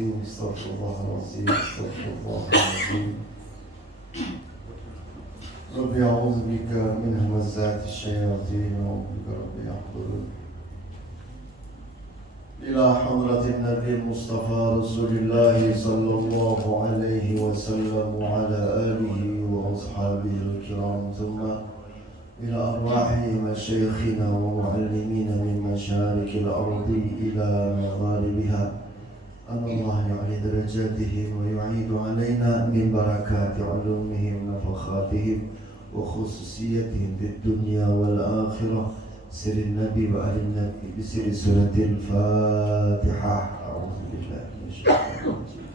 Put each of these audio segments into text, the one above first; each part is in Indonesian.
العظيم استغفر الله العظيم استغفر الله العظيم رب أعوذ بك من همزات الشياطين وأعوذ بك رب يحضرون إلى حضرة النبي المصطفى رسول الله صلى الله عليه وسلم وعلى آله وأصحابه الكرام ثم إلى أرواح مشايخنا ومعلمين من مشارق الأرض إلى مغاربها أن الله يعلي درجاتهم ويعيد علينا من بركات علومهم ونفخاتهم وخصوصيتهم في الدنيا والآخرة سر النبي وآل النبي بسر سورة الفاتحة أعوذ بالله من الشيطان الرجيم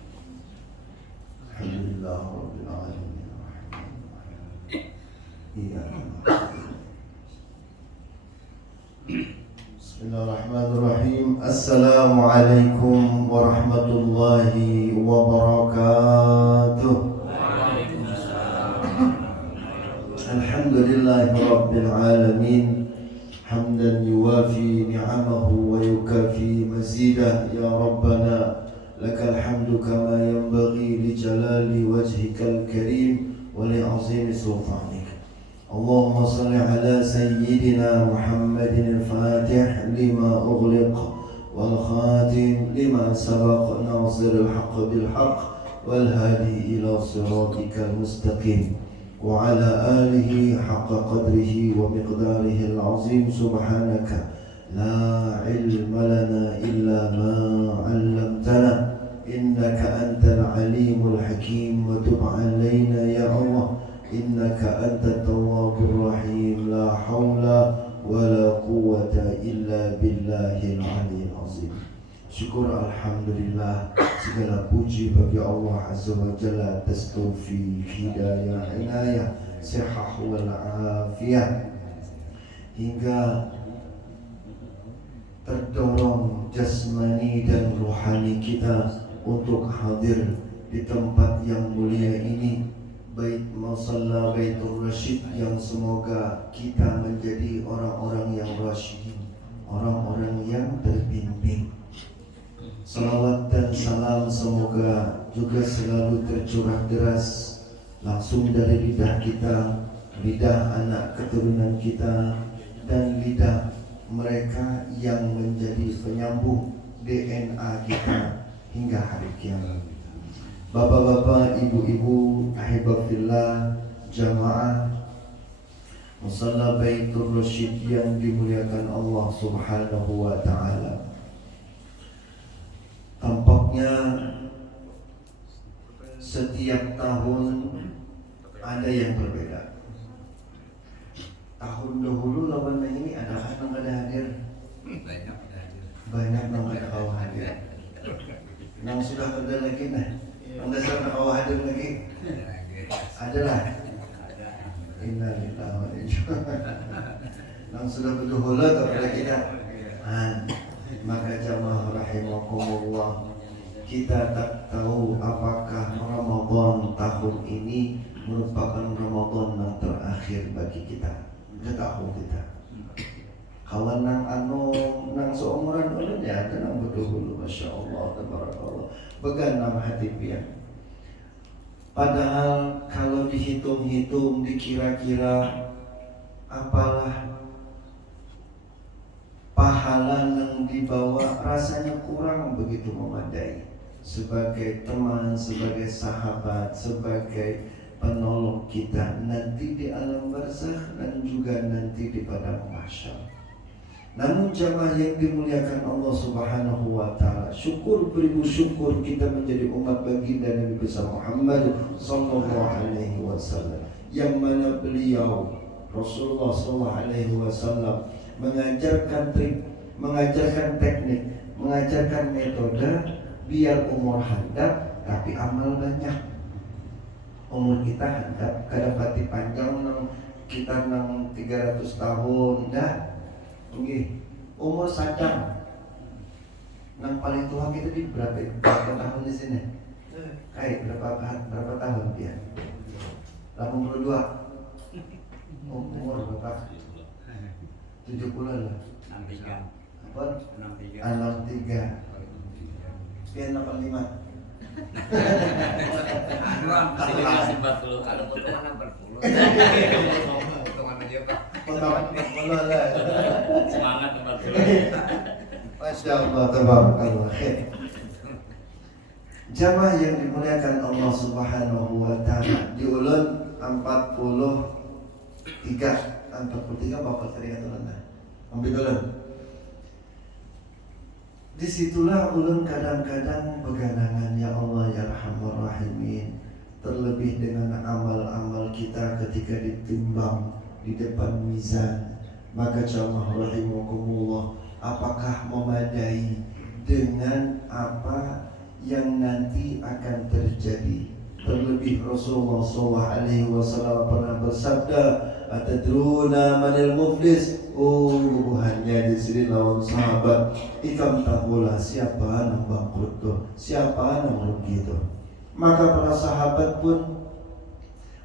الحمد لله رب العالمين الرحمن الرحيم إياك نعبد بسم الله الرحمن الرحيم السلام عليكم ورحمة الله وبركاته الحمد لله رب العالمين حمدا يوافي نعمه ويكافي مزيده يا ربنا لك الحمد كما ينبغي لجلال وجهك الكريم ولعظيم سلطانك اللهم صل على سيدنا محمد الفاتح لما أغلق والخاتم لما سبق ناصر الحق بالحق والهادي إلى صراطك المستقيم وعلى آله حق قدره ومقداره العظيم سبحانك لا علم لنا إلا ما علمتنا إنك أنت العليم الحكيم وتب علينا يا الله إنك أنت التواب الرحيم لا حول ولا قوة إلا بالله العلي العظيم. Syukur alhamdulillah, segala puji bagi Allah Azza wa Jalla atas taufik, hidayah, inayah, sihah wal afiyah, hingga terdorong jasmani dan rohani kita untuk hadir di tempat yang mulia ini, Bait Musalla Baitur Rasyid, yang semoga kita menjadi orang-orang yang rasyidin, orang-orang yang terbimbing. Salawat dan salam semoga juga selalu tercurah deras langsung dari lidah kita, lidah anak keturunan kita, dan lidah mereka yang menjadi penyambung DNA kita hingga hari kiamat. Bapak-bapak, ibu-ibu, ahibafillah, jamaah Musalla Baitur Rasyid yang dimuliakan Allah Subhanahu wa ta'ala. Tampaknya setiap tahun ada yang berbeda. Tahun dahulu lawan ini ada yang ada hadir? Banyak yang ada kau hadir. Yang sudah ada lagi nah? Yang sudah kau hadir lagi? Adalah. Innalillahi wa inna ilaihi raji'un. Yang sudah berduhula kepada kita. Maka jamaah rahimakumullah, kita tak tahu apakah Ramadan tahun ini merupakan Ramadan yang terakhir bagi kita. Kita tahu kita. Kawan nang nang seumuran ulun ya, ada nang betul-betul masya Allah, tabarakallah. Began nama hati pian. Padahal kalau dihitung-hitung, dikira-kira, apalah pahala yang dibawa rasanya kurang begitu memadai. Sebagai teman, sebagai sahabat, sebagai penolong kita nanti di alam barzakh dan juga nanti di padang mahsyar. Namun jamaah yang dimuliakan Allah Subhanahu wa ta'ala, syukur beribu syukur kita menjadi umat baginda Nabi besar Muhammad sallallahu alaihi wasallam, yang mana beliau Rasulullah sallallahu alaihi wasallam mengajarkan trik, mengajarkan teknik, mengajarkan metode biar umur handap tapi amal banyak. Umur kita handap kadang-kadang panjang nang kita nang 300 tahun dah. Umur sadang nang paling tua kita di berapa tahun di sini? Berapa tahun dia? 82. Umur berapa? 70 lah. 63. 63. Spian 85. Sini kasih 40. Kalau potongan 40. Potongan aja Pak. Potongan lah. Semangat 40. Masya Allah, tabarakallah. Jamaah yang dimuliakan Allah Subhanahu wa taala, diulun 43 bapak teringat ulun. Ambil ulun. Disitulah ulun kadang-kadang beganangan, ya Allah ya Rahman Rahimin. Terlebih dengan amal-amal kita ketika ditimbang di depan mizan, maka jamaah rahimakumullah, apakah memadai dengan apa yang nanti akan terjadi? Terlebih Rasulullah SAW pernah bersabda, "Atadruna manil muflis?" Oh, hanya di sini lawan sahabat, ikam tahulah siapa yang bangkrut tuh, siapa yang merugi tuh. Maka para sahabat pun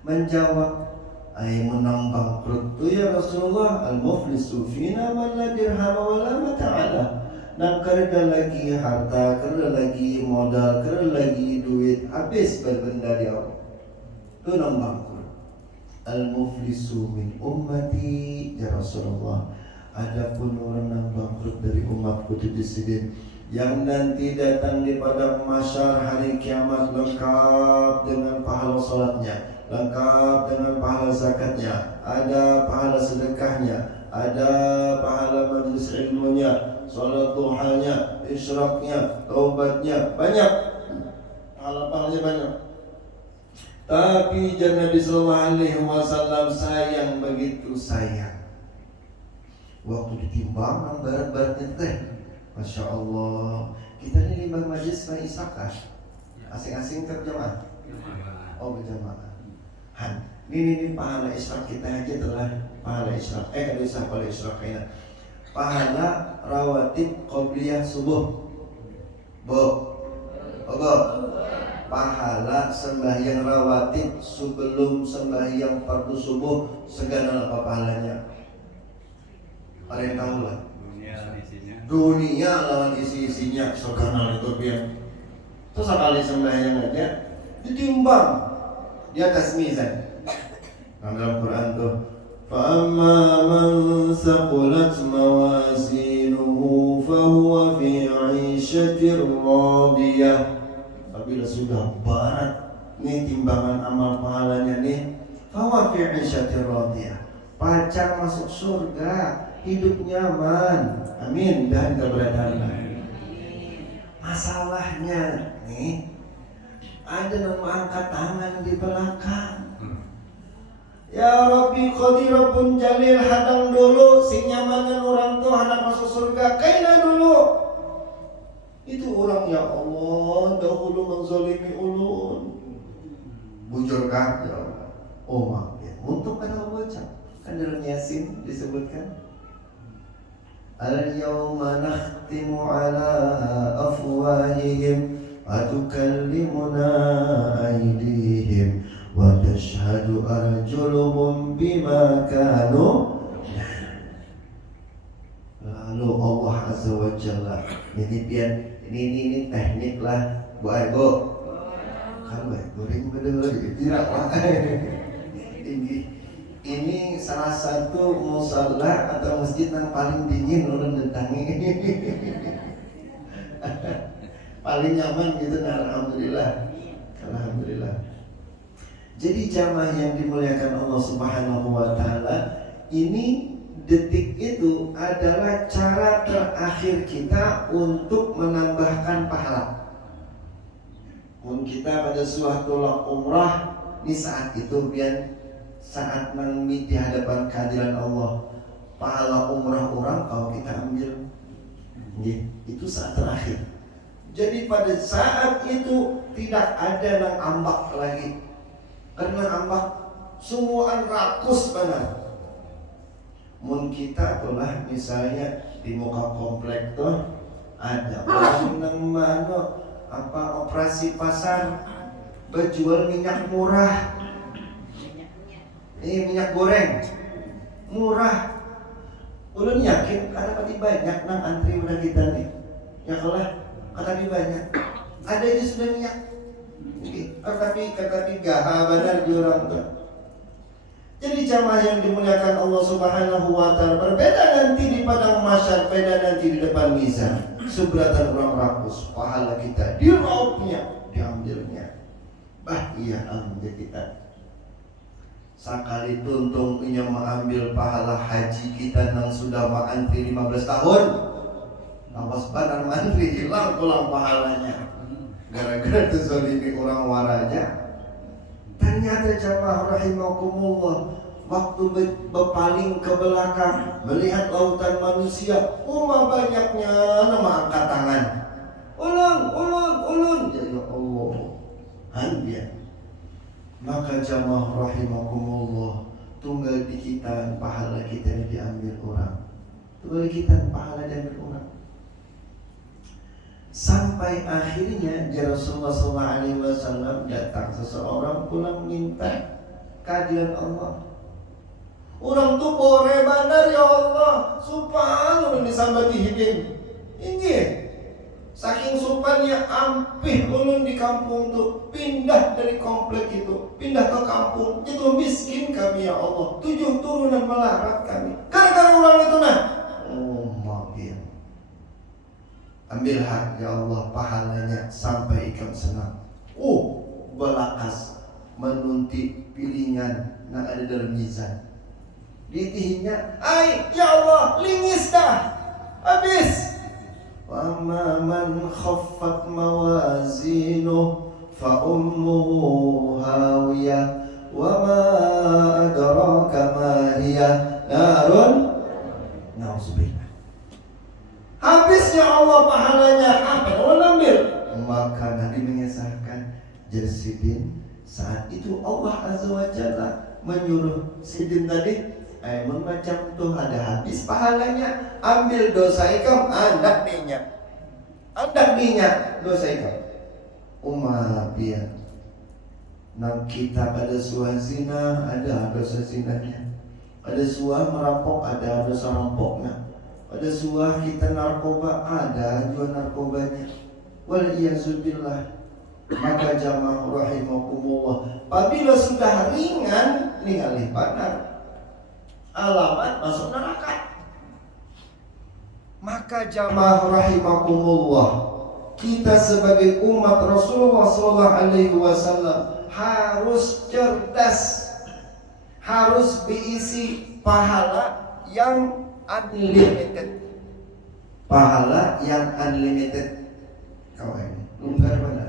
menjawab, "Ay menang bangkrut tuh ya Rasulullah, al-muflisu fina man la dirham wa la mata'ala." Nang kerja lagi harta, kerja lagi modal, kerja lagi duit, habis berbenda di Allah. Itu nang bangkrut. Al-muflisu min ummati ya Rasulullah. Adapun orang yang bangkrut dari umatku itu disini, yang nanti datang di padang mahsyar hari kiamat lengkap dengan pahala salatnya, lengkap dengan pahala zakatnya, ada pahala sedekahnya, ada pahala majlis ilmunya, salat duhanya, isyraqnya, taubatnya, banyak pahala-pahalanya banyak. Tapi Nabi sallallahu alaihi wasallam sayang, begitu sayang. Waktu ditimbang nang barat-baratnya teh, Masya Allah. Kita ini limbang majlis Bani Isakah? Asing-asing terjemaah. Oh berjamaah. Han, ini pahala isyraq kita aja telah pahala isyraq. Kalau isyraq pahala isyraq ini. Pahala rawatib qobliyah subuh. Bo. Pahala sembahyang rawatib sebelum sembahyang fardu subuh, segala apa pahalanya? Ada yang tahu lah. Dunia lawan isi-isinya, segala itu biar. Terus sekali sembahyang aja ditimbang di atas mizan. Dalam Quran tuh, فَأَمَّا مَنْ ثَقُلَتْ مَوَازِينُهُ فَهُوَ فِي عِيشَةٍ رَاضِيَةٍ. Apabila sudah barat nih timbangan amal pahalanya nih, fahuwa fi 'isyatir radiyah, pacar masuk surga, hidup nyaman, amin, dan keberadaan. Masalahnya nih, ada yang angkat tangan di belakang. Ya Rabbi Qadir pun Jalil, hadang dulu si nyamannya orang tuh anak masuk surga, kaina dulu. Itu orang, ya Allah, dahulu menzalimi ulun. Bujurkan ya Allah. Oh maaf ya, untuk ada baca. Kan dalam Yasin disebutkan, Al-yawma nakhtimu ala afwahihim wa tukallimuna aydihim wa tashhadu arjuluhum bima kanu. Lalu Allah Azza wa Jalla, ini teknik lah, Bu. Kalau goreng bener tidak lah. Ini salah satu musalla atau masjid yang paling dingin orang datangi. Paling nyaman gitu, alhamdulillah. Alhamdulillah. Jadi jamaah yang dimuliakan Allah Subhanahu wa taala, ini detik itu adalah cara terakhir kita untuk menambahkan pahala. Mun kita pada suatu umrah, di saat itu biar saat nangmi di hadapan kehadiran Allah, pahala umrah orang kalau kita ambil, itu saat terakhir. Jadi pada saat itu tidak ada yang ambak lagi, karena ambak semua rakus banget. Mun kita telah misalnya di muka komplek tuh ada orang yang mana apa operasi pasar berjual minyak murah, ini minyak goreng murah. Ulun yakin karena pasti banyak nang antri udah kita nih, ya kalah kata banyak. Ada yang sudah niat. Tetapi gaha benar di orang tua. Jadi jamaah yang dimuliakan Allah Subhanahu wa taala, berbeda nanti di padang mahsyar, beda nanti di depan mizan. Seberatan orang rakus, pahala kita diraupnya, diambilnya. Bah iya alhamdulillah kita. Sakali tuntung punya mengambil pahala haji kita yang sudah mengantri 15 tahun. Awas badan mantri hilang pulang pahalanya. Gara-gara terzalimi orang waranya. Ternyata jamaah rahimakumullah, waktu berpaling ke belakang melihat lautan manusia, banyaknya nama angkat tangan. Ulun. Ya Allah. Hanbian. Maka jamaah rahimakumullah, tunggal di kita pahala kita yang diambil orang. Tunggal di kita pahala diambil orang. Sampai akhirnya Rasulullah SAW datang seseorang pulang minta keadilan Allah. Orang tu bore bandar ya Allah, supaya ulun disambati hidin. Ini saking supannya ampih ulun di kampung tu, pindah dari komplek itu, pindah ke kampung. Itu miskin kami ya Allah, 7 turunan melarat kami. Gara-gara orang itu nah. Oh maafin. Ambil hak ya Allah pahalanya sampai ikam senang. Belakas menunti piringan nak ada dalam mizan. Ditihinya, ya Allah lingis dah, habis. Wa man khaffat mawazinuh fa ummuhu hawiyah wa ma adraka ma hiya narun. Nauzubillah. Habisnya Allah pahalanya apa? Allah ambil. Maka Nabi mengisahkan Sidin saat itu Allah Azza wa Jalla menyuruh Sidin tadi macam tuh ada habis pahalanya, ambil dosa ikam, andak dinya dosa ikam. Biar nam kita pada suah zina ada dosa zinanya, ada suah merampok ada dosa rampoknya, ada suah kita narkoba ada jual narkobanya. Waliyazubillah. Maka jamaah rahimakumullah, apabila sudah ringan ningali benar alamat masuk neraka. Maka jamaah rahimakumullah, kita sebagai umat Rasulullah SAW harus cerdas, harus diisi pahala yang unlimited. Pahala yang unlimited. Kawan, lunggar mana?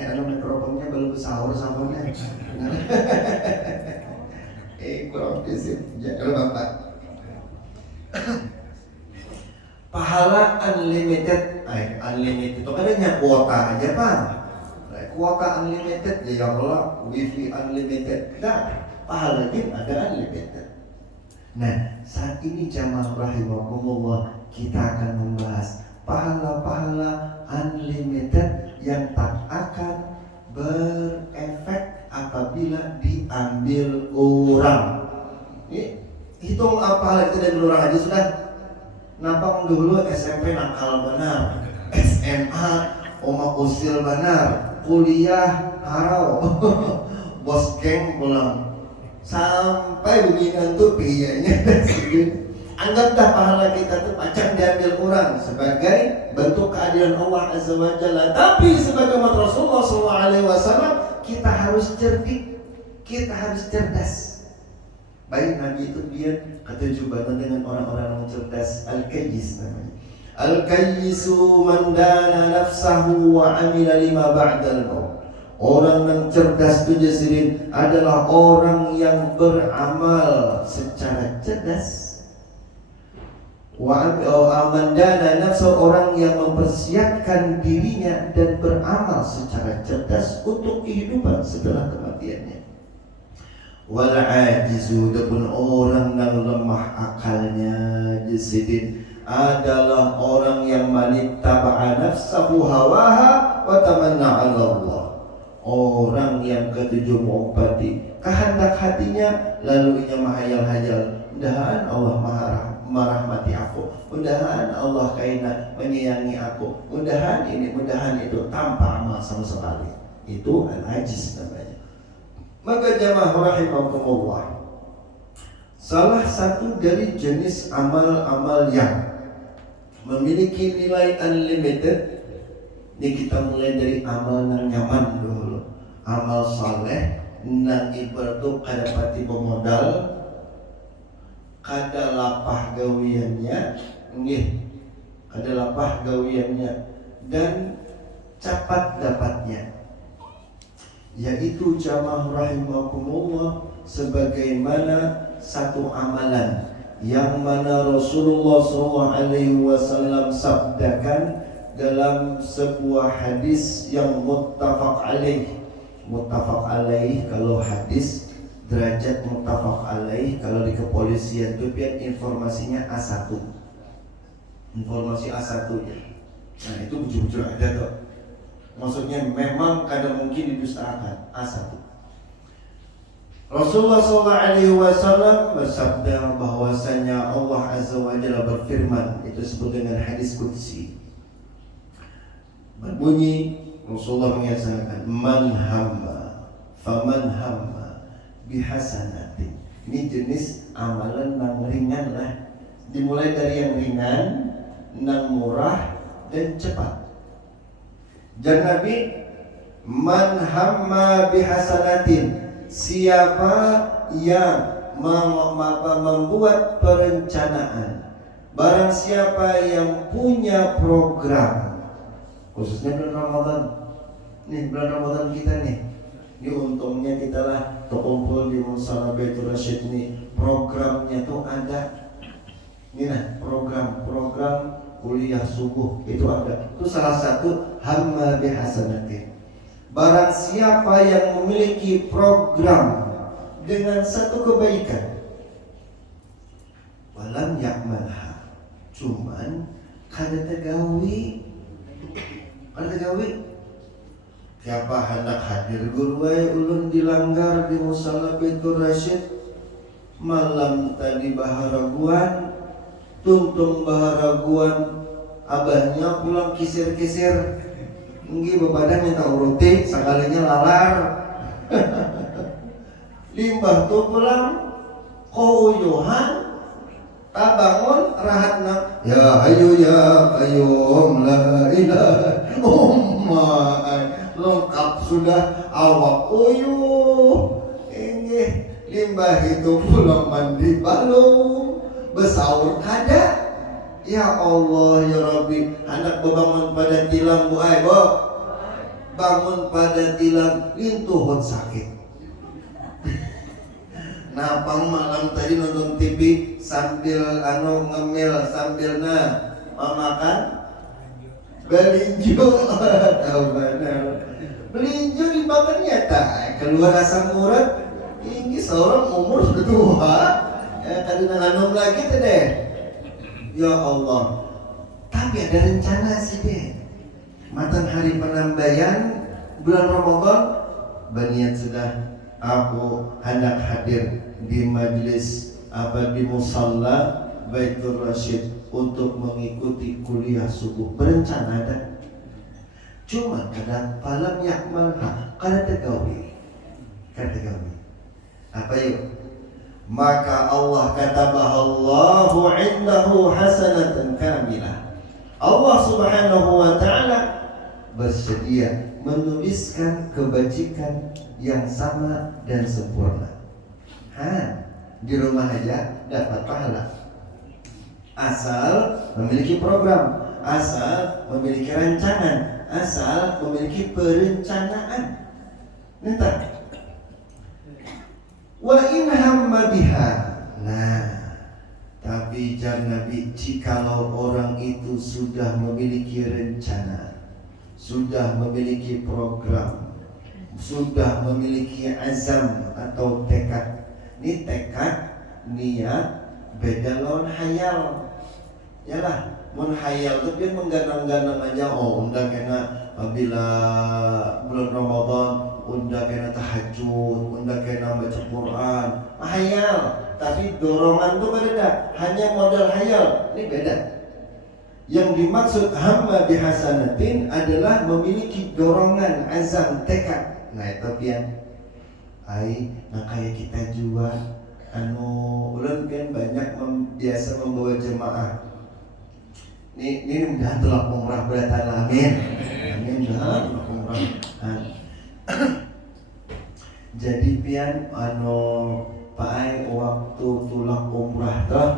Ada mikrofonnya belum sahur sampurnya. Kurang disip. Kalau Bapak. Pahala unlimited. Unlimited itu kan hanya kuota aja Pak. Kuota unlimited ya Allah, wifi unlimited. Nah, pahalanya ada unlimited. Nah, saat ini jamaah rahimakumullah, kita akan membahas pahala-pahala unlimited yang tak akan berefek apabila diambil orang. Hitung apa itu dari orang aja sudah. Nampak dulu SMP nakal benar, SMA oma usil benar, kuliah harau, bos geng pulang, sampai begini tuh piyanya. Anggap dah pahala kita tuh macam diambil orang sebagai bentuk keadilan Allah Azza wa Jalla. Tapi sebagai umat Rasulullah SAW, kita harus cerdik, kita harus cerdas. Baik Nabi itu dia ketujuan dengan orang-orang yang cerdas, al-kayyis namanya. Al-kayyisu man dana nafsahu wa amila lima ba'dal maut. Orang yang cerdas itu jasirin adalah orang yang beramal secara cerdas. Amandana nafsu, orang yang mempersiapkan dirinya dan beramal secara cerdas untuk kehidupan setelah kematiannya. Wal ajizu, adapun orang yang lemah akalnya jasidin adalah orang yang manittaba'a nafsahu hawaha wa tamanna 'ala Allah. Orang yang ketujuh mengobati kehendak hatinya lalu ia menghayal-hayal, mudahan Allah merahmati aku, mudahan Allah kaina menyayangi aku, mudahan ini, mudahan itu, tanpa amal sama sekali. Itu al-ajiz namanya. Maka jamaah rahimakumullah, salah satu dari jenis amal-amal yang memiliki nilai unlimited, ini kita mulai dari amal yang nyaman dulu. Amal saleh nang ibarat kada pati pemodal, kada lapah gawiannya, nggih, kada lapah gawiannya dan cepat dapatnya, yaitu jamaah rahimakumullah, sebagaimana satu amalan yang mana Rasulullah SAW sabdakan dalam sebuah hadis yang muttafaq alaih. Muttafaq alaih kalau hadis, derajat muttafaq alaih kalau di kepolisian itu biar informasinya A1. Informasi A1 ya. Nah itu bujur-bujur ada tuh. Maksudnya memang kadang mungkin didustakan A1. Rasulullah SAW bersabda bahwasanya Allah Azza wa Jalla berfirman, itu disebut dengan hadis qudsi. Berbunyi, Rasulullah mengatakan, man hamma faman hamma bihasanatin. Ini jenis amalan yang ringan lah. Dimulai dari yang ringan, yang murah dan cepat. Dan Nabi, man hamma bihasanatin, siapa yang membuat perencanaan, barang siapa yang punya program, khususnya bulan Ramadan. Nih bulan Ramadan kita nih, ini untungnya kita lah terkumpul di Musala Baitur Rasyid ini. Programnya tuh ada. Ini nah program kuliah subuh itu ada. Itu salah satu hamma bihasanatin. Barang siapa yang memiliki program dengan satu kebaikan, walam ya'malha, cuman kada tegawi. Siapa hendak hadir gurwai ulun dilanggar di Musala Baitur Rasyid, malam tadi baharaguan, tungtung baharaguan, abahnya pulang kisir-kisir. Nggih bebadan minta uruti, sekalinya lalar. Limbah tuh pulang kouyuhan, tabangun rahatna. Ya ayo la ilaha lengkap sudah awak uyuh. Nggih limbah itu pulang mandi balung, besaur kada. Ya Allah ya Rabbi, anak bangun pada tilang bu ay bo, bangun pada tilang lintuhun sakit. Napang malam tadi nonton TV sambil ngemil sambil makan belinjo. Tahu benar belinjo dimakannya tak keluar asam urat. Ini seorang umur sudah tua ya, tadi nanganum lagi tuh deh. Ya Allah, tapi ada rencana sih deh. Matan hari penambahan bulan Ramadan, berniat sudah aku hendak hadir di majlis di Musalla Baitur Rasyid untuk mengikuti kuliah subuh. Berencana ada, cuma kadang falam yakmalha, kada tegawi. Apa yuk? Maka Allah katabahallahu indahu hasanatan kamilah. Allah Subhanahu wa ta'ala bersedia menuliskan kebajikan yang sama dan sempurna. Di rumah aja dapat pahala. Asal memiliki program, asal memiliki rancangan, asal memiliki perencanaan. Entah. Wa in hamma biha. Nah, tapi jangan Nabi, jikalau orang itu sudah memiliki rencana, sudah memiliki program, sudah memiliki azam atau tekad. Ini tekad, niat, beda lawan hayal. Yalah, mun hayal itu dia mengganang-ganang aja. Oh, undang kena apabila bulan Ramadan, undang kena tahajud, undang kena baca Quran. Hayal, tapi dorongan itu berbeda. Hanya modal hayal Yang dimaksud hamma bihasanatin adalah memiliki dorongan, azam, tekad. Nah itu pian nah kayak kita juga ulun pian banyak biasa membawa jemaah. Ini mudah telah umrah beratan amin. Amin dah umrah. Jadi pian paai waktu tulang umrah tuh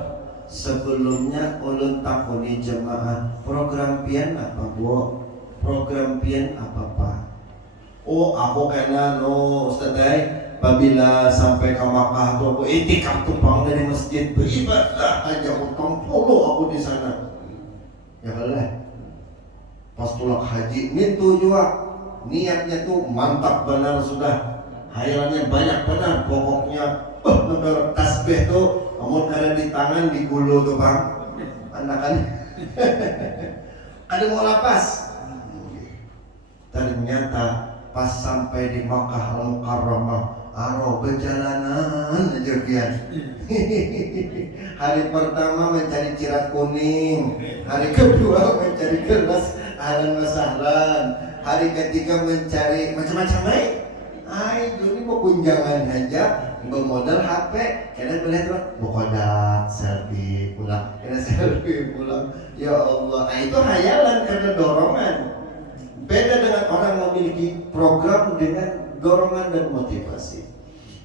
sebelumnya ulun takuni jemaah program pian apa bu? Program pian apa pak? Oh aku kena Ustaz apabila sampai ke Makkah tuh aku itikaf tumpang dari masjid beribadah aja utang puluh aku di sana. Ya kalah. Pas tulak haji ini tuh juga niatnya tuh mantap benar sudah. Hairannya banyak benar pokoknya. Nomor tasbih tuh amun ada di tangan digulu tuh bang. Anakan ada mau lapas. Ternyata pas sampai di Makkah Al-Mukarramah berjalanan aja kian. Hari pertama mencari cirat kuning, hari kedua mencari gelas ahlan wa sahlan, hari ketiga mencari macam-macam jadi mau kunjangan aja bermodal HP, kena boleh tuh bokodak selfie pulang, kena selfie pulang. Ya Allah, itu hayalan karena dorongan. Beda dengan orang memiliki program dengan dorongan dan motivasi.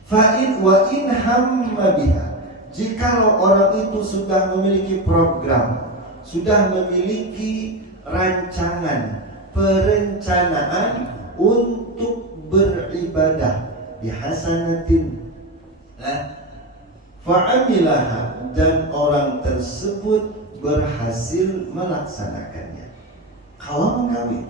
Fa'in wa in hamma biha. Jikalau orang itu sudah memiliki program, sudah memiliki rancangan, perencanaan untuk beribadah bihasanatin, fa'amilaha, dan orang tersebut berhasil melaksanakannya. Kalau mengkawin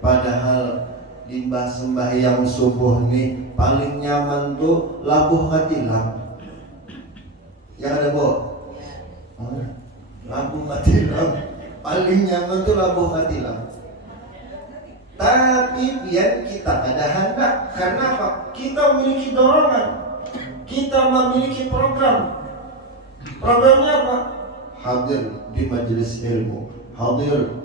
padahal limbah sembahyang subuh nih paling nyaman tuh labuh katilang. Yang ada bu? Labuh katilang paling nyaman tuh labuh katilang. Tapi biar kita ada hendak. Karena apa? Kita memiliki dorongan, kita memiliki program. Programnya apa? Hadir di majelis ilmu, hadir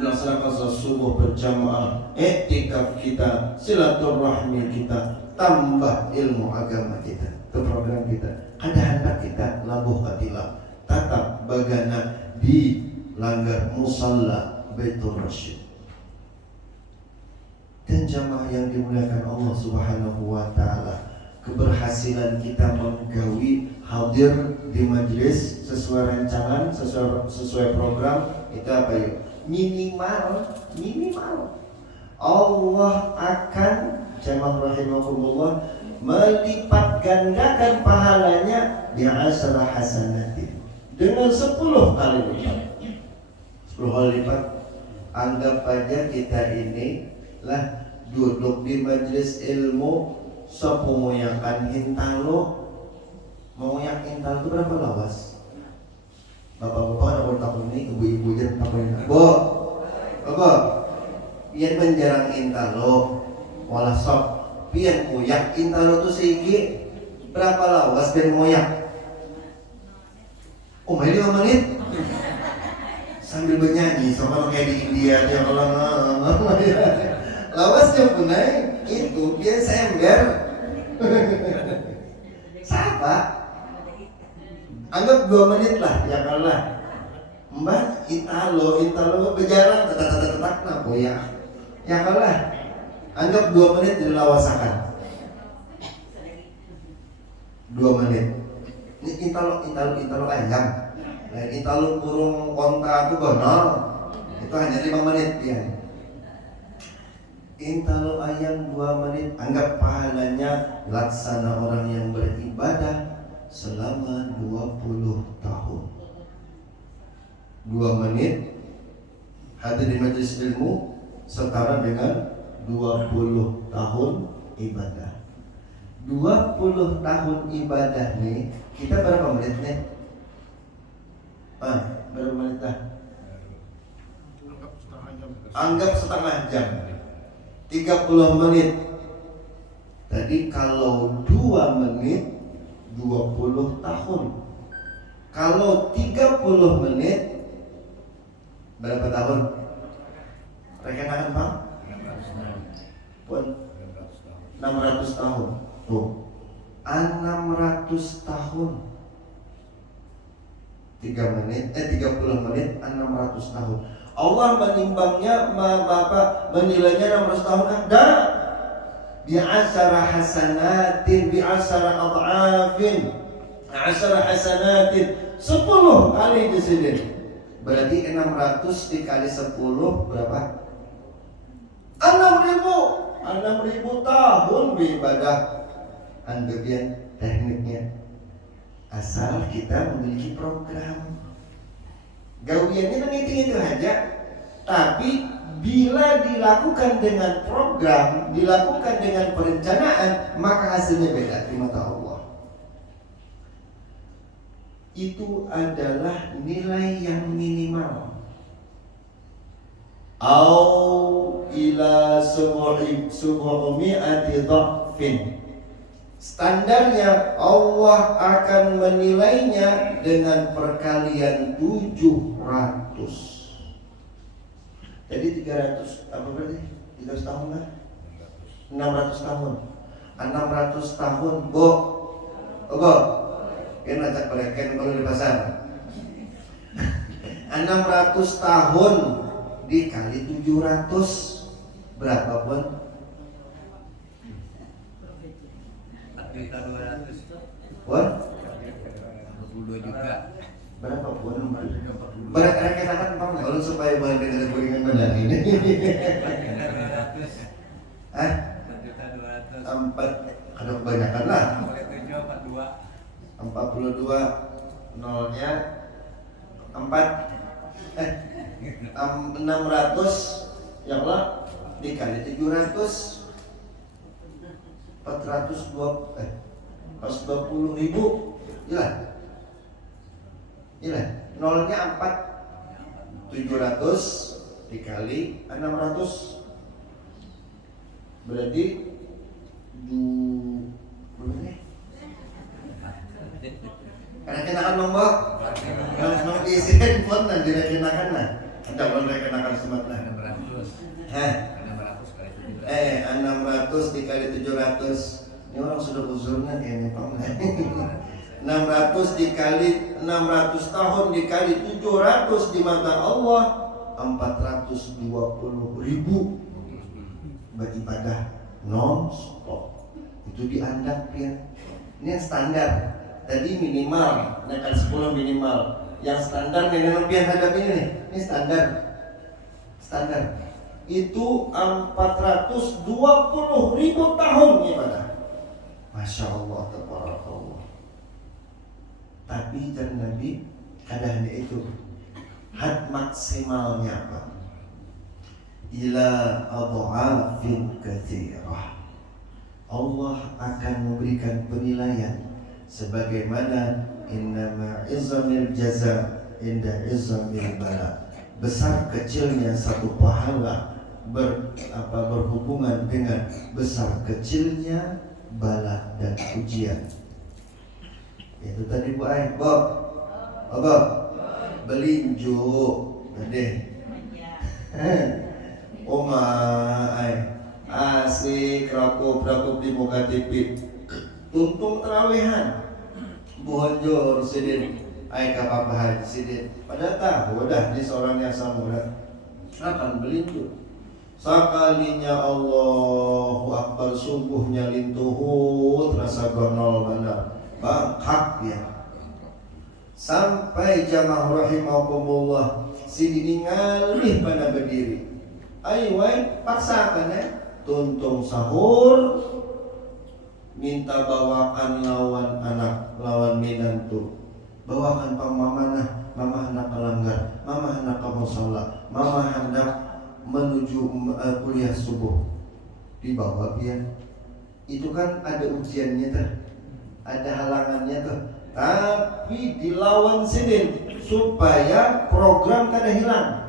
melaksanakan salat subuh berjamaah, iktikaf kita, silaturahmi kita, tambah ilmu agama kita. Itu program kita. Ada hendak kita labuh katilah, tatap bagana di langgar musalla Baitur Rasyid. Dan jamaah yang dimuliakan Allah Subhanahu wa taala, keberhasilan kita menggawi hadir di majelis sesuai rancangan, sesuai program itu apa yuk? Minimal Allah akan jamaah rahimakumullah melipat gandakan pahalanya bi asra hasanatin dengan 10 kali lipat. 10 kali lipat. Anggap aja kita ini lah duduk di majelis ilmu sepengoyakan hintalo. Mengoyak hintalo itu berapa lawas? Bapak-bapak ada orang takut ini, ibu-ibu jangan takut ini. Bapak, pian menjarang hintalo, walah sok, pian ngoyak hintalo itu segi berapa lawas dan ngoyak? Oh, main 5 menit. Sambil bernyanyi, sama kayak di India dia kalau lawas yang punai itu dia ember. Siapa? Anggap 2 menit lah ya kalah. Mbak italo berjalan tetak napa ya. Ya kalah. Anggap 2 menit dilawasakan. 2 menit. Ini italo ayam. Lain italo burung onta itu benar. Itu hanya 5 menit ya. Intalo ayam 2 menit, anggap pahalanya laksana orang yang beribadah selama 20 tahun. 2 menit hadir di majelis ilmu setara dengan 20 tahun ibadah. 20 tahun ibadah nih, kita berapa menit nih? Berapa menit dah? Anggap setengah jam. 30 menit. Tadi kalau 2 menit 20 tahun. Kalau 30 menit berapa tahun? Rekan-rekan Bang? Pun 600 tahun. Tuh. 600 tahun. 30 menit 600 tahun. Allah menimbangnya menilainya 600 tahun kan? Dah. Bi'asara hasanatin bi'asara ad'afin. 10 hasanatin 10 kali di sini. Berarti 600 dikali 10 berapa? 6.000 tahun beribadah. Anggapian tekniknya. Asal kita memiliki program. Gawiannya menghitung itu aja. Tapi bila dilakukan dengan program, dilakukan dengan perencanaan, maka hasilnya beda di mata Allah. Itu adalah nilai yang minimal. Au ila subu'mi'ati dha'fin. Standarnya Allah akan menilainya dengan perkalian 700. Jadi 300 apa berarti? 300 tahun lah. 600 tahun. 600 tahun, Bo. Kan acak bereken kalau di pasar. 600 tahun dikali 700 berapa pun? 4.200.000. Pun? 22 juta. Berapa pun? Bereken Bang kalau supaya boleh dengan gorengan benar ini. 4.200.000. Hah? 4.200.000. 4 ada kebanyakan lah. 42. 42 nolnya 600 ya Allah dikali 700 420.000 Gila nolnya 4 700 dikali 600 berarti karena kenakan nombor kalau diisi handphone dan direkenakan nah ada belum rekenakan semat nah 600. Hah? 600 kali 700. 600 dikali 700 ini orang sudah uzurnya kayaknya Pak 600 dikali 600 tahun dikali 700 di mata Allah 420.000 beribadah non-stop. Itu diandap ya. Ini yang standar. Tadi minimal, naikkan 10 minimal. Yang standar yang pian hadap ini nih. Ini standar. Standar. Itu 420.000 tahun ibadah. Masya Allah, tabarakallah. Tapi dan Nabi kadang itu had maksimalnya apa? Ila adha'afin katsirah. Allah akan memberikan penilaian sebagaimana innama izamil jaza inda izamil bala. Besar kecilnya satu pahala berhubungan dengan besar kecilnya bala dan ujian. Itu tadi Bu Ai, Bob, belinju, tadi. Oma Ai, asik rakup di muka TV. Tuntung terawihan, buhonjor sidin, Ai kapapa haji sidin. Pada tahu dah ini seorang yang samurat akan belinju. Sakalinya Allahu Akbar subuhnya lintuhut rasa gonol benar. Bangkak dia sampai jamaah rahimakumullah sini ngalih pada berdiri. Ayo paksakan ya. Tuntung sahur minta bawakan lawan anak lawan minantu. Bawakan pamamanah, mama hendak melanggar, mama hendak ke mushola, mama hendak menuju kuliah subuh. Dibawa pian. Itu kan ada ujiannya tuh. Ada halangannya tuh, tapi dilawan sidin supaya program kada hilang.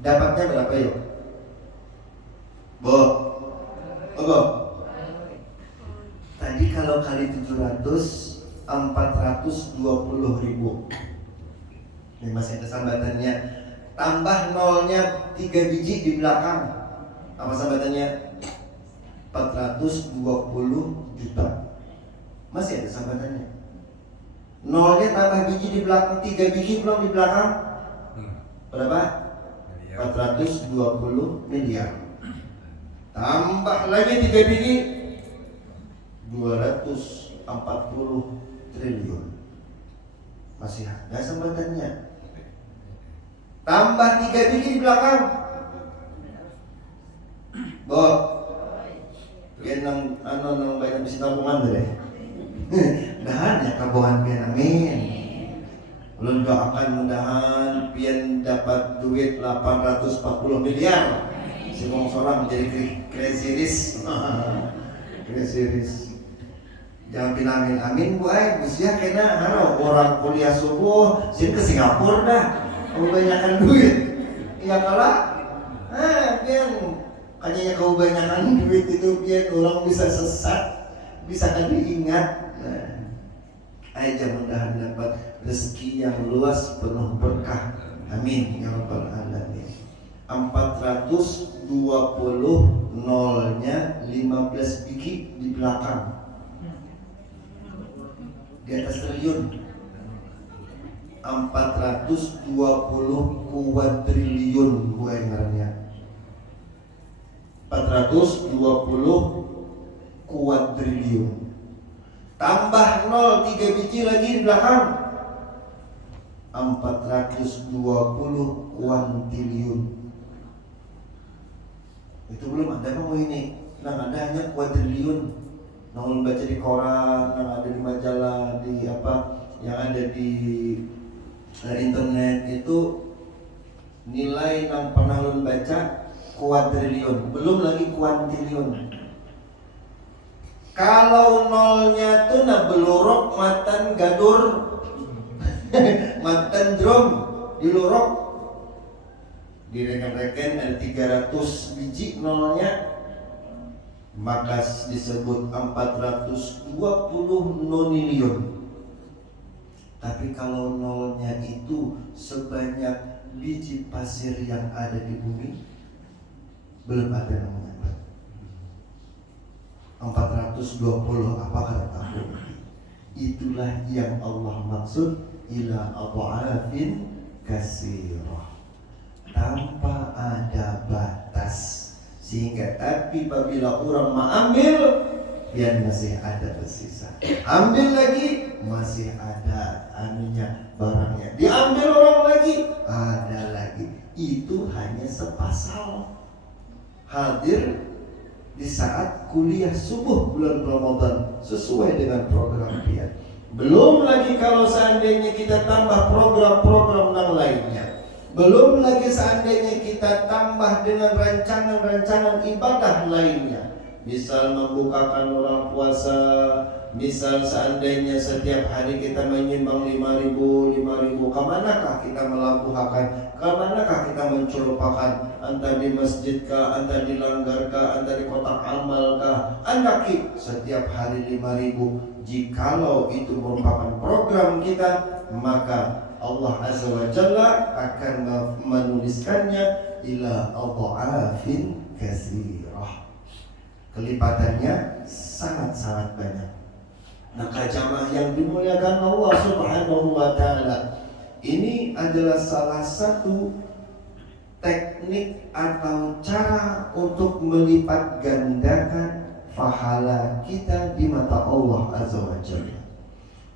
Dapatnya berapa yuk? Bo, tadi kalau kali 700 420.000. Ini masih ada sambatannya. Tambah nolnya 3 biji di belakang. Apa sambatannya? 420 juta. Masih ada sambatannya. Nolnya tambah biji di belakang, 3 biji belum di belakang. Berapa? 420 miliar. Tambah lagi 3 biji, 240 triliun. Masih ada sambatannya. Tambah 3 biji di belakang. Bob, biar nang banyak bisi tabungan deh. Mudahan ya kabohan pian, amin. Ulun doakan mudahan pian dapat duit 840 miliar. Si wong sorang menjadi crazy rich. Crazy rich. Jangan pinamin amin bu ay, busia kena haro orang kuliah subuh sini ke Singapura dah. Kebanyakan duit. Iya kalah. Pian kayaknya kebanyakan duit itu pian orang bisa sesat, bisa kan diingat. Aja mudahan dapat rezeki yang luas penuh berkah. Amin ya rabbal alamin. 420 nolnya 15 biji di belakang. Di atas triliun. 420 kuadriliun gue ngarannya. 420 kuadriliun. Tambah 0 3 biji lagi di belakang. 420 kuantiliun. Itu belum ada kamu ini. Yang ada hanya kuadriliun. Nong baca di koran, yang ada di majalah, di apa, yang ada di internet itu nilai yang pernah lu baca kuadriliun, belum lagi kuantiliun. Kalau nolnya tuh na belurok matan gadur, matan drum dilurok, direken-reken ada 300 biji nolnya, maka disebut 420 nonilion. Tapi kalau nolnya itu sebanyak biji pasir yang ada di bumi, belum ada namanya 420 apa kata tahu. Itulah yang Allah maksud ila adhafin katsirah, tanpa ada batas. Sehingga tapi apabila orang mengambil, biar masih ada tersisa. Ambil lagi, masih ada anunya, barangnya. Diambil orang lagi, ada lagi. Itu hanya sepasal. Hadir di saat kuliah subuh bulan Ramadan sesuai dengan program dia. Belum lagi kalau seandainya kita tambah program-program yang lainnya. Belum lagi seandainya kita tambah dengan rancangan-rancangan ibadah lainnya. Misal membukakan orang puasa, misal seandainya setiap hari kita menyumbang 5.000, kemanakah kita melabuhkan, kemanakah kita mencelupakan, entah di masjid kah, entah di langgar kah, entah di kotak amal kah, andaki setiap hari 5.000. Jikalau itu merupakan program kita, maka Allah Azza wa Jalla akan menuliskannya ila adhafin katsirah. Kelipatannya sangat-sangat banyak. Maka jamaah yang dimuliakan Allah Subhanahu wa taala, ini adalah salah satu teknik atau cara untuk melipat gandakan pahala kita di mata Allah Azza wa Jalla.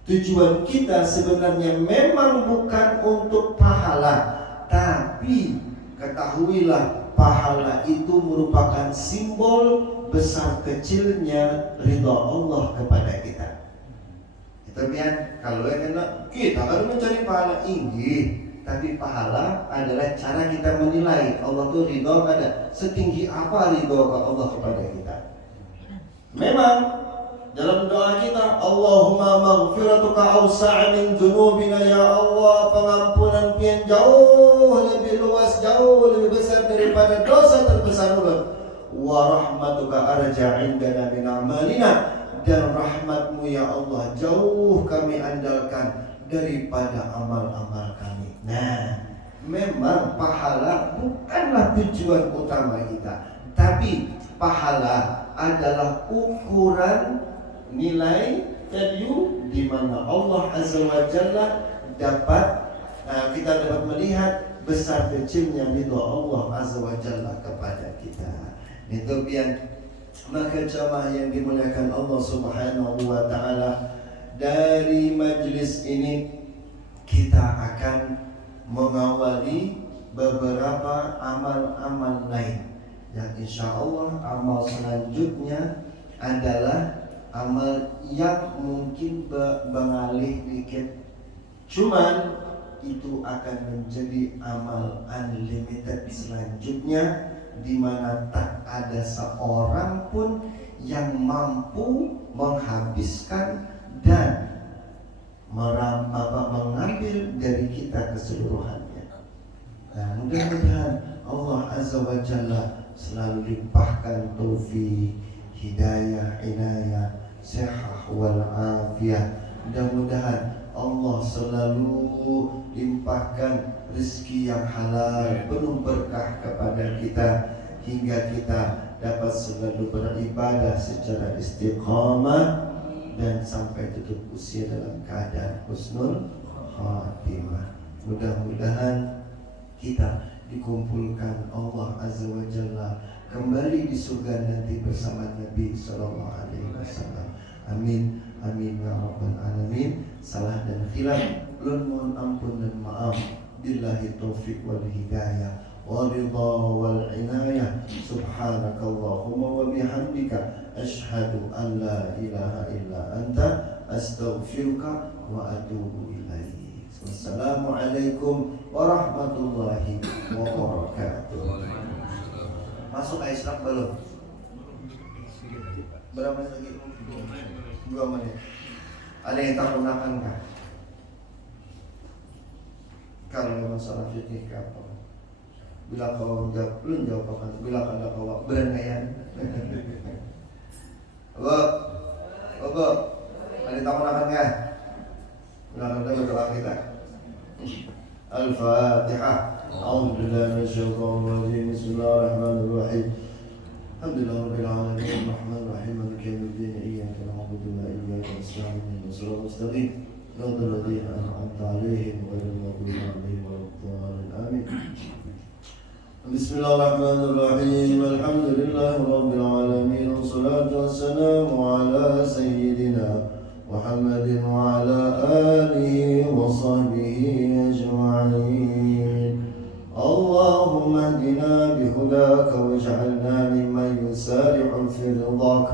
Tujuan kita sebenarnya memang bukan untuk pahala, tapi ketahuilah pahala itu merupakan simbol besar kecilnya ridha Allah kepada kita. Itu biar kalau yang enak kita kan mencari pahala tinggi, tapi pahala adalah cara kita menilai Allah itu ridha pada setinggi apa ridha Allah kepada kita. Memang dalam doa kita, Allahumma maghfiratuka awsa' min dzunubina, ya Allah, pengampunan pian jauh lebih luas, jauh lebih besar daripada dosa terbesar ulun. Wa rahmatuka arja' indana min amalina, dan rahmat-Mu ya Allah jauh kami andalkan daripada amal-amal kami. Nah, memang pahala bukanlah tujuan utama kita, tapi pahala adalah ukuran nilai value di mana Allah Azza wa Jalla kita dapat melihat besar kecilnya ridha Allah Azza wa Jalla kepada kita. Itu yang maka jamaah yang dimuliakan Allah Subhanahu wa taala, dari majlis ini kita akan mengawali beberapa amal-amal lain yang insya Allah amal selanjutnya adalah amal yang mungkin mengalih dikit, cuman itu akan menjadi amal unlimited selanjutnya, di mana tak ada seorang pun yang mampu menghabiskan dan mengambil dari kita keseluruhannya. Nah, mudah-mudahan Allah Azza wa Jalla selalu limpahkan taufik, hidayah, inayah, sehat wal afiyah. Mudah-mudahan Allah selalu limpahkan rezeki yang halal, penuh berkah kepada kita, hingga kita dapat selalu beribadah secara istiqamah dan sampai tutup usia dalam keadaan husnul khatimah. Mudah-mudahan kita dikumpulkan Allah Azza wa Jalla kembali di surga nanti bersama Nabi sallallahu alaihi wasallam. Amin amin ya rabbal alamin. Salah dan khilaf ulun mohon ampun dan maaf. Billahi taufiq wal hidayah wa ridha wal inayah. Subhanakallahumma wa bihamdika asyhadu an la ilaha illa anta astaghfiruka wa atubu ilaik. Wassalamualaikum warahmatullahi wabarakatuh. Masuk Islam belum? Berapa menit lagi? 2 menit. Ada yang tak gunakan kah? Kalau masalah fikih apa? Bila kau jawab, belum jawab apa? Bila kada kau berangaian. Apa? Ada yang tak gunakan kah? Bila kada berdoa kita. Al-Fatihah. A'udzu billahi minasyaitonir rajim. Bismillahirrahmanirrahim. Alhamdulillah rabbil alamin, arrahmanir rahim, maliki yaumiddin, iyyaka na'budu wa iyyaka nasta'in, ihdinas siratal mustaqim, siratal ladzina an'amta 'alaihim ghairil maghdubi 'alaihim waladdallin. Amin. Bismillahirrahmanirrahim. Alhamdulillahi rabbil alamin, wassalatu wassalamu ala sayyidina Muhammadin wa ala alihi wa sahbihi ajma'in. Allahumma hdina bihudaka waj'alna mimman yusari'u fi ridhak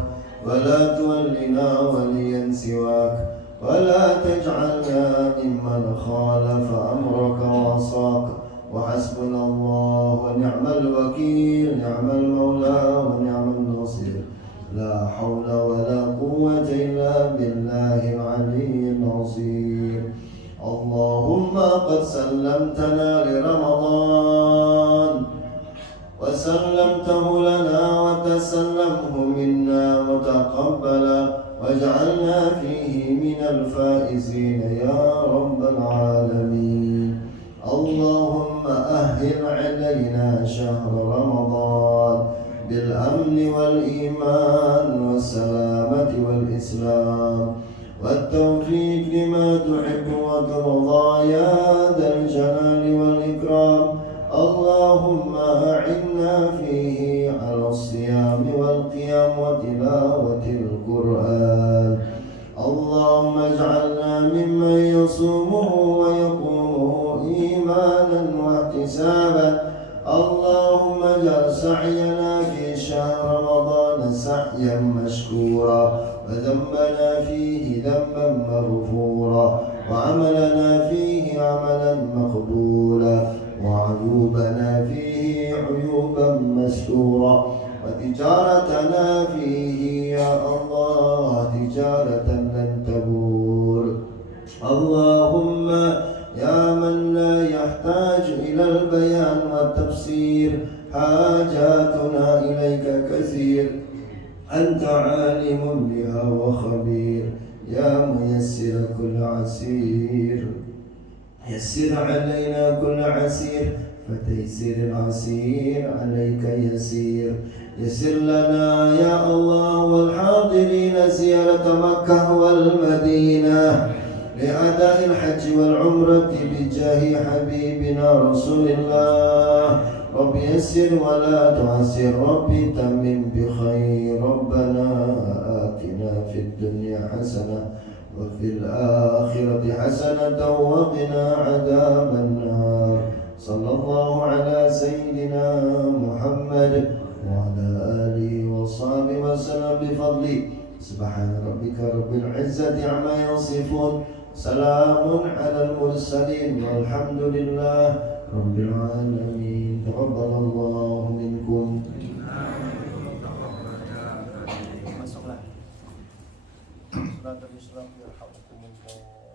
wa la tuwallina waliyan siwak wa la taj'alna mimman khalafa amraka wa 'asak. Wa hasbunallahu wa ni'mal wakeel, ni'mal mawla wa ni'mal nasir. La hawla wa la quwwata illa billahil 'aliyyil 'azim. Allahumma qad sallamtana li Ramadan wa sallamtahu lana wa tasallamhu minna wa taqabbala waj'alna fihi minal faizin ya rabbal alamin. Allahumma ahil 'alaina shahr Ramadan bil amni wal iman was salamati wal islam والتوفيق لما تحب وترضى يا ذا الجلال والإكرام. اللهم أعنا فيه على الصيام والقيام وتلاوة القرآن. اللهم اجعلنا ممن يصومه ويقومه إيمانا واحتسابا. اللهم اجعل سعينا في شهر رمضان سعيا مشكورا وذنبنا فيه ذنبا مغفورا وعملنا فيه عملا مقبولا وعيوبنا فيه عيوبا مستورا وتجارتنا فيه يا الله تجارة لن تبور. اللهم يا من لا يحتاج إلى البيان والتفسير حاجاتنا إليك كثير. أنت عالم بها وخبير يا ميسر كل عسير يسر علينا كل عسير فتيسير العسير عليك يسير يسر لنا يا الله والحاضرين زيارة مكة والمدينة لأداء الحج والعمرة بجاه حبيبنا رسول الله رب يسر ولا تعسر رب تمم بخير ربنا آتنا في الدنيا حسنة وفي الآخرة حسنة وقنا عذاب النار صلى الله على سيدنا محمد وعلى آله وصحبه وسلم بفضله سبحان ربك رب العزة عما يصفون سلام على المرسلين والحمد لله رب العالمين تقبل الله منكم. Masuklah. Surat al-Islam yarhamukumullah.